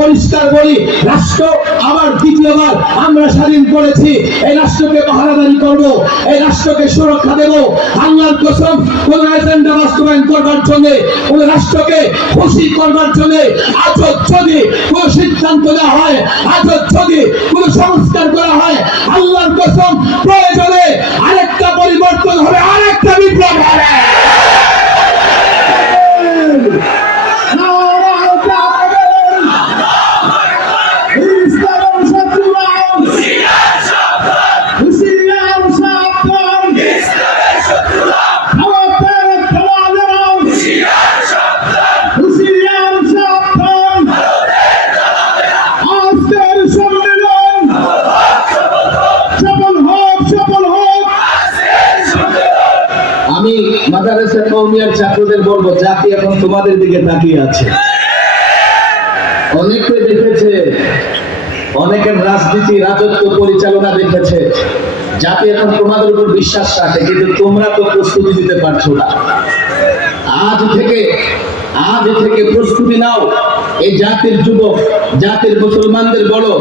পরিষ্কার বলি, রাষ্ট্র আবার দ্বিতীয়বার আমরা স্বাধীন করেছি, এই রাষ্ট্রকে পাহারাদারি করব, এই রাষ্ট্রকে সুরক্ষা দেব। আল্লাহর কসম, কোন এজেন্ডা বাস্তবায়ন করবার জন্য, কোন রাষ্ট্রকে খুশি করবার জন্য আজ যদি কোন সিদ্ধান্ত নেওয়া হয়, আজ যদি কোন সংস্কার করা হয়, আল্লাহর কসম প্রয়োজনে আরেকটা পরিবর্তন হবে, আরেকটা বিপ্লব হবে। আমি মাদ্রাসা কওমিয়ার ছাত্রদের বলবো, জাতি এখন তোমাদের দিকে তাকিয়ে আছে। অনেকে দেখেছে, অনেকের রাজনীতি রাজত্ব পরিচালনা দেখেছে, জাতি এখন তোমাদের উপর বিশ্বাস রাখে, কিন্তু তোমরা তো প্রস্তুতি দিতে পারছো না। আজ থেকে প্রস্তুতি নাও। এই জাতির যুবক, জাতির মুসলমানদের বলো,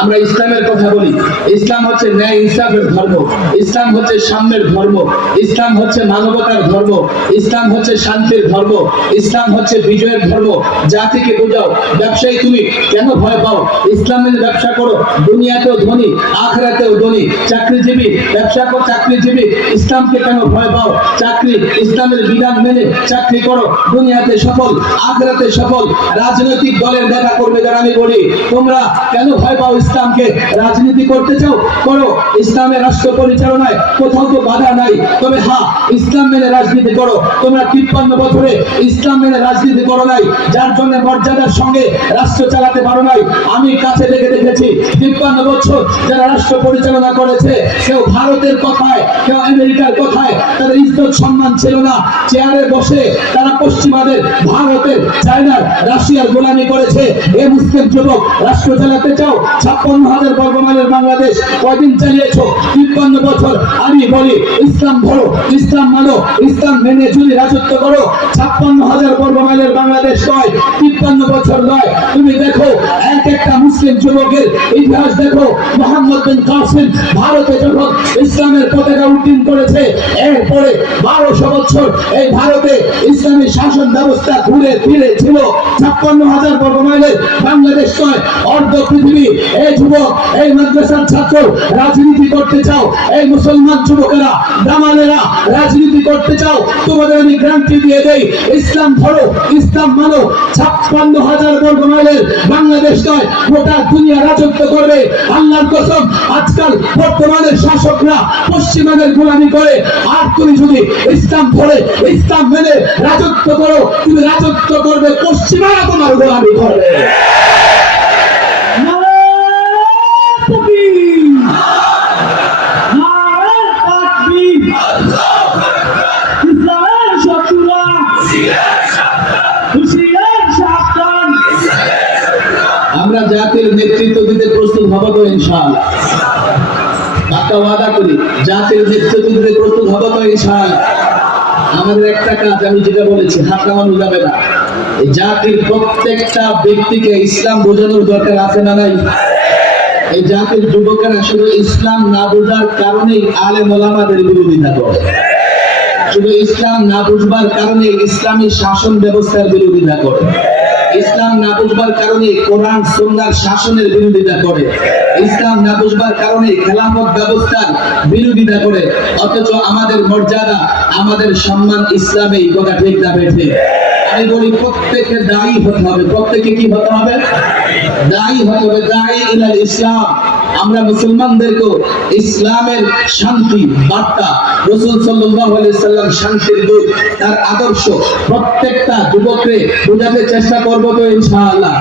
আমরা ইসলামের কথা বলি। ইসলাম হচ্ছে ন্যায় ইনসাফের ধর্ম, ইসলাম হচ্ছে সাম্যের ধর্ম, ইসলাম হচ্ছে মানবতার ধর্ম, ইসলাম হচ্ছে শান্তির ধর্ম, ইসলাম হচ্ছে বিজয়ের ধর্ম। জাতিকে বোঝাও। ব্যবসায়ী তুমি কেন ভয় পাও? ইসলামের ব্যবসা করো, দুনিয়াতেও ধনী, আখিরাতেও ধনী। চাকরিজীবী ব্যবসা করো, চাকরিজীবী ইসলামকে কেন ভয় পাও? চাকরি ইসলামের বিধান মেনে চাকরি করো, দুনিয়াতে সফল, আখিরাতে সফল। রাজনৈতিক দলের নেতা কর্মীদের আমি বলি, তোমরা কেন ভয় পাও ইসলামকে? রাজনীতি করতে চাও, করো। ইসলামের রাষ্ট্র পরিচালনায় কোথাও তো বাধা নাই, তবে হ্যাঁ, ইসলাম মেনে রাজনীতি করো। তোমরা 53 বছরে ইসলাম মেনে রাজনীতি করো নাই, যার জন্য মর্যাদার সঙ্গে রাষ্ট্র চালাতে পারো নাই। আমি কাছে থেকে দেখেছি 53 বছর যারা রাষ্ট্র পরিচালনা করেছে, কেউ ভারতের কথায়, কেউ আমেরিকার কথায় তাদের ইজ্জত সম্মান ছিল না। চেয়ারে বসে তারা পশ্চিমাদের, ভারতের, চায়নার, রাশিয়ার গোলামি করেছে। এ মুসলিম যুবক রাষ্ট্র চালাতে চাও? 56,000 বর্গমাইলের বাংলাদেশ কয়দিন চালিয়েছো? 53 বছর। আমি বলি, ইসলাম ধরো, ইসলাম মানো, ইসলাম মেনে যদি রাজত্ব করো, 56,000 বর্গমাইলের বাংলাদেশ নয়, 53 বছর নয়। তুমি দেখো এক একটা মুসলিম যুবকের ইতিহাস দেখো। মোহাম্মদ বিন কাসিম ভারতে যখন ইসলামের পতাকা উড্ডীন করেছে, এরপরে 1200 বছর এই ভারতে ইসলামী শাসন ব্যবস্থা ঘুরে ফিরে ছিল। 56,000 বর্গমাইলের বাংলাদেশ নয়, অর্ধ পৃথিবী। এই যুবক, এই মাদ্রাসার ছাত্র রাজনীতি করতে চাও? এই মুসলমান যুবকেরা, দামালেরা রাজনীতি করতে চাও? তোমাদের আমি গ্যারান্টি দিয়ে দেই, ইসলাম ধরো, ইসলাম মানো, 56,000 বর্গমাইলের বাংলাদেশ নয়, গোটা দুনিয়া রাজত্ব করবে। আল্লাহর কসম, আজকাল বর্তমানের শাসকরা পশ্চিমাদের গোলামি করে, আর তুমি যদি ইসলাম ধরে, ইসলাম মেনে রাজত্ব করো, তুমি রাজত্ব করবে, পশ্চিমারা তোমার গোলামি করবে। আমরা জাতির নেতৃত্ব দিতে প্রস্তুত হব তো ইনশাআল্লাহ। পাক্কা ওয়াদা করি, জাতির নেতৃত্ব দিতে প্রস্তুত হব তো ইনশাআল্লাহ। আমাদের একটা কাজ, আমি যেটা বলেছি, হাত নামানো যাবে না। এই জাতির প্রত্যেকটা ব্যক্তিকে ইসলাম বোঝানোর দরকার আছে না নাই? এই জাতির যুবকেরা শুধু ইসলাম না বোঝার কারণেই আলেম ওলামাদের বিরোধিতা করে, শুধু ইসলাম না বুঝবার কারণে ইসলামী শাসন ব্যবস্থার বিরোধিতা করে, ইসলাম না বুঝবার কারণে কোরআন সুন্নাহর শাসনের বিরোধিতা করে, ইসলাম না বুঝবার কারণে খেলাফত ব্যবস্থার বিরোধিতা করে। অথচ আমাদের মর্যাদা, আমাদের সম্মান ইসলামেই। কথা ঠিক না বেঠে? আমি বলি, প্রত্যেকে দায়ী হতে হবে। প্রত্যেকে কি হতে হবে? দায়ী হতে হবে, দায়ী ইলাল ইসলাম। আমরা মুসলমানদেরকে ইসলামের শান্তি বার্তা, রাসূল সাল্লাল্লাহু আলাইহি সাল্লাম শান্তির দূত, তার আদর্শ প্রত্যেকটা যুবককে বোঝাতে চেষ্টা করব তো ইনশাআল্লাহ।